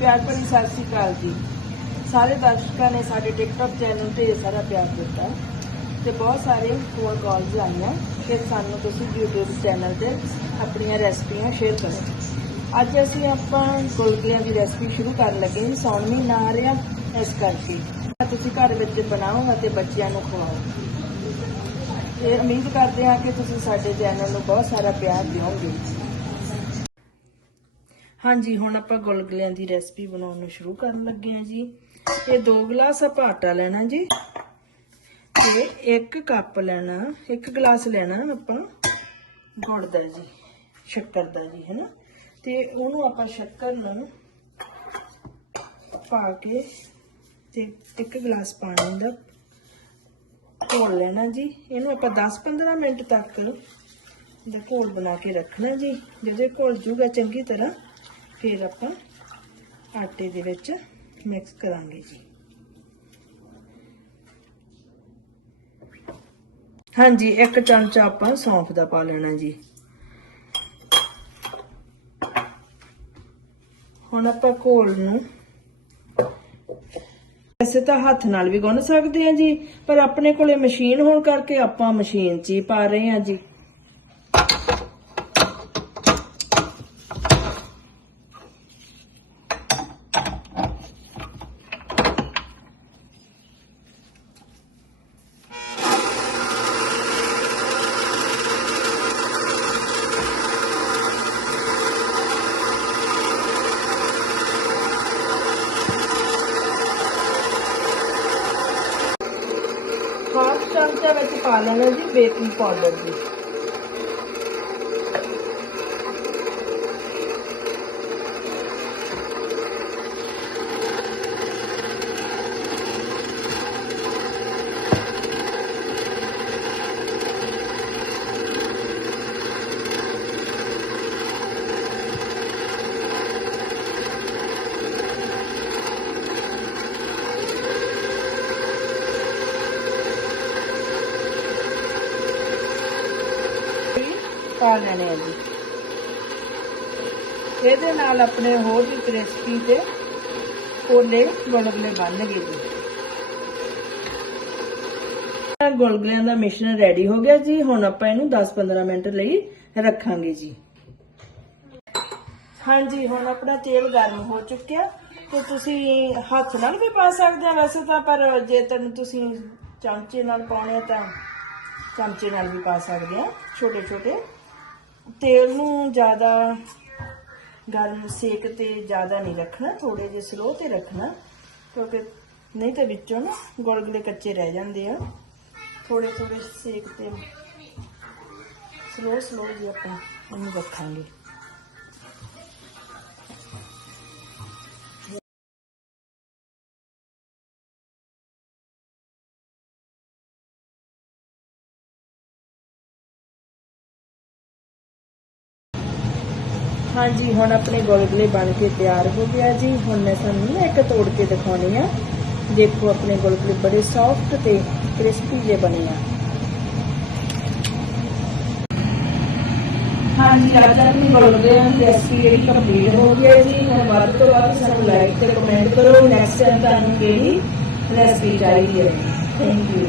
ਪਿਆਰ ਭਰੀ ਸਤਿ ਸ਼੍ਰੀ ਅਕਾਲ ਜੀ। ਸਾਰੇ ਦਰਸ਼ਕਾਂ ਨੇ ਸਾਡੇ ਟਿਕਟੌਕ ਚੈਨਲ ਤੇ ਸਾਰਾ ਪਿਆਰ ਦਿੱਤਾ। ਤੇ ਬਹੁਤ ਸਾਰੇ ਹੋਰ ਕਾਲਸ ਆਈਆਂ ਕਿ ਸਾਨੂੰ ਤੁਸੀਂ YouTube ਚੈਨਲ ਤੇ ਆਪਣੀਆਂ ਰੈਸਪੀਆਂ ਸ਼ੇਅਰ ਕਰੋ। ਅੱਜ ਅਸੀਂ ਆਪਾਂ ਗੁਲਗੁਲਿਆਂ ਦੀ ਰੈਸਪੀ ਸ਼ੁਰੂ ਕਰਨ ਲੱਗੇ ਹਾਂ। ਸੌਣ ਮਹੀਨਾ ਆ ਰਿਹਾ ਇਸ ਕਰਕੇ। ਤੁਸੀਂ ਘਰ ਵਿੱਚ ਬਣਾਓ ਅਤੇ ਬੱਚਿਆਂ ਨੂੰ ਖਵਾਓ। ਤੇ ਉਮੀਦ ਕਰਦੇ ਹਾਂ ਕਿ ਤੁਸੀਂ ਸਾਡੇ ਚੈਨਲ ਨੂੰ ਬਹੁਤ ਸਾਰਾ ਪਿਆਰ ਦਿਓਗੇ। ਹਾਂਜੀ, ਹੁਣ ਆਪਾਂ ਗੁਲਗੁਲਿਆਂ ਦੀ ਰੈਸਪੀ ਬਣਾਉਣ ਨੂੰ ਸ਼ੁਰੂ ਕਰਨ ਲੱਗੇ ਹਾਂ ਜੀ। ਇਹ 2 ਗਲਾਸ ਆਪਾਂ ਆਟਾ ਲੈਣਾ ਜੀ। ਤੇ 1 ਕੱਪ ਲੈਣਾ 1 ਗਲਾਸ ਲੈਣਾ ਆਪਾਂ ਗੁੜ ਦਾ ਜੀ, ਸ਼ੱਕਰ ਦਾ ਜੀ, ਹੈਨਾ। ਤੇ ਉਹਨੂੰ ਆਪਾਂ ਸ਼ੱਕਰ ਨੂੰ ਪਾ ਕੇ ਤੇ 1 ਗਲਾਸ ਪਾਣੀ ਦਾ ਘੋਲ ਲੈਣਾ ਜੀ। ਇਹਨੂੰ ਆਪਾਂ 10-15 ਮਿੰਟ ਤੱਕ ਦਾ ਘੋਲ ਬਣਾ ਕੇ ਰੱਖਣਾ ਜੀ। ਜਦੋਂ ਘੋਲ ਜੂਗਾ, ਚੰਗੀ ਤਰ੍ਹਾਂ ਫਿਰ ਆਪਾਂ ਆਟੇ ਦੇ ਵਿੱਚ ਮਿਕਸ ਕਰਾਂਗੇ ਜੀ। ਹਾਂਜੀ, ਇੱਕ ਚਮਚਾ ਆਪਾਂ ਸੌਂਫ ਦਾ ਪਾ ਲੈਣਾ ਜੀ। ਹੁਣ ਆਪਾਂ ਘੋਲ ਨੂੰ ਵੈਸੇ ਤਾਂ ਹੱਥ ਨਾਲ ਵੀ ਗੁੰਨ ਸਕਦੇ ਆ ਜੀ, ਪਰ ਆਪਣੇ ਕੋਲੇ ਮਸ਼ੀਨ ਹੋਣ ਕਰਕੇ ਆਪਾਂ ਮਸ਼ੀਨ 'ਚ ਹੀ ਪਾ ਰਹੇ ਆ ਜੀ। ਚਮਚਾ ਵਿੱਚ ਪਾ ਲੈਣਾ ਜੀ ਬੇਕਿੰਗ ਪਾਊਡਰ ਜੀ। ਪਾ ਲੈਣੇ ਆ ਜੀ। ਇਹਦੇ ਨਾਲ ਆਪਣੇ ਹੋਰ ਵੀ ਕ੍ਰਿਸਪੀ ਤੇ ਕੋਲੇ ਗੁਲਗੁਲੇ ਬਣਨਗੇ ਜੀ। ਗੁਲਗੁਲਿਆਂ ਦਾ ਮਿਸ਼ਰਣ ਰੈਡੀ ਹੋ ਗਿਆ ਜੀ। ਹੁਣ ਆਪਾਂ ਇਹਨੂੰ 10-15 ਮਿੰਟ ਲਈ ਰੱਖਾਂਗੇ ਜੀ। ਹਾਂਜੀ, ਹੁਣ ਆਪਣਾ ਤੇਲ ਗਰਮ ਹੋ ਚੁੱਕਿਆ। ਤੇ ਤੁਸੀਂ ਹੱਥ ਨਾਲ ਵੀ ਪਾ ਸਕਦੇ ਆ ਵੈਸੇ ਤਾਂ, ਪਰ ਜੇ ਤੈਨੂੰ ਤੁਸੀਂ ਚਮਚੇ ਨਾਲ ਪਾਉਣੇ ਆ ਤਾਂ ਚਮਚੇ ਨਾਲ ਵੀ ਪਾ ਸਕਦੇ ਆ। ਛੋਟੇ ਛੋਟੇ ਤੇਲ ਨੂੰ ਜ਼ਿਆਦਾ ਗਰਮ ਸੇਕ ਤੇ ਜ਼ਿਆਦਾ ਨਹੀਂ ਰੱਖਣਾ ਥੋੜੇ ਜਿਹਾ ਸਲੋ ਤੇ ਰੱਖਣਾ, ਕਿਉਂਕਿ ਨਹੀਂ ਤਾਂ ਵਿੱਚੋਂ ਨਾ ਗੁਲਗੁਲੇ ਕੱਚੇ ਰਹਿ ਜਾਂਦੇ ਆ। ਥੋੜੇ ਥੋੜੇ ਸੇਕ ਤੇ ਸਲੋ ਸਲੋ ਜੀ ਆਪਾਂ ਇਹਨੂੰ ਰੱਖਾਂਗੇ। ਹਾਂਜੀ, ਹੁਣ ਆਪਣੇ ਗੁਲਗੁਲੇ ਬਣ ਕੇ ਤਿਆਰ ਹੋ ਗਿਆ ਜੀ। ਹੁਣ ਮੈਂ ਤੁਹਾਨੂੰ ਨਾ ਇੱਕ ਤੋੜ ਕੇ ਦਿਖਾਉਣੀ ਆ। ਦੇਖੋ, ਆਪਣੇ ਗੁਲਗੁਲੇ ਬੜੇ ਸੌਫਟ ਤੇ ਕ੍ਰਿਸਪੀ ਜੇ ਬਣੇ ਆ। ਹਾਂਜੀ, ਅੱਜ ਆਪਣੀ ਗੁਲਗੁਲਿਆਂ ਦੀ ਰੈਸਪੀ ਜਿਹੜੀ ਕੰਪਲੀਟ ਹੋ ਗਈ ਹੈ ਜੀ। ਹੁਣ ਵੱਧ ਤੋਂ ਵੱਧ ਸਾਨੂੰ ਲਾਈਕ ਤੇ ਕਮੈਂਟ ਕਰੋ। ਨੈਕਸਟ ਟਾਈਮ ਤੁਹਾਨੂੰ ਕਿਹੜੀ ਰੈਸਪੀ ਚਾਹੀਦੀ ਹੈ? Thank you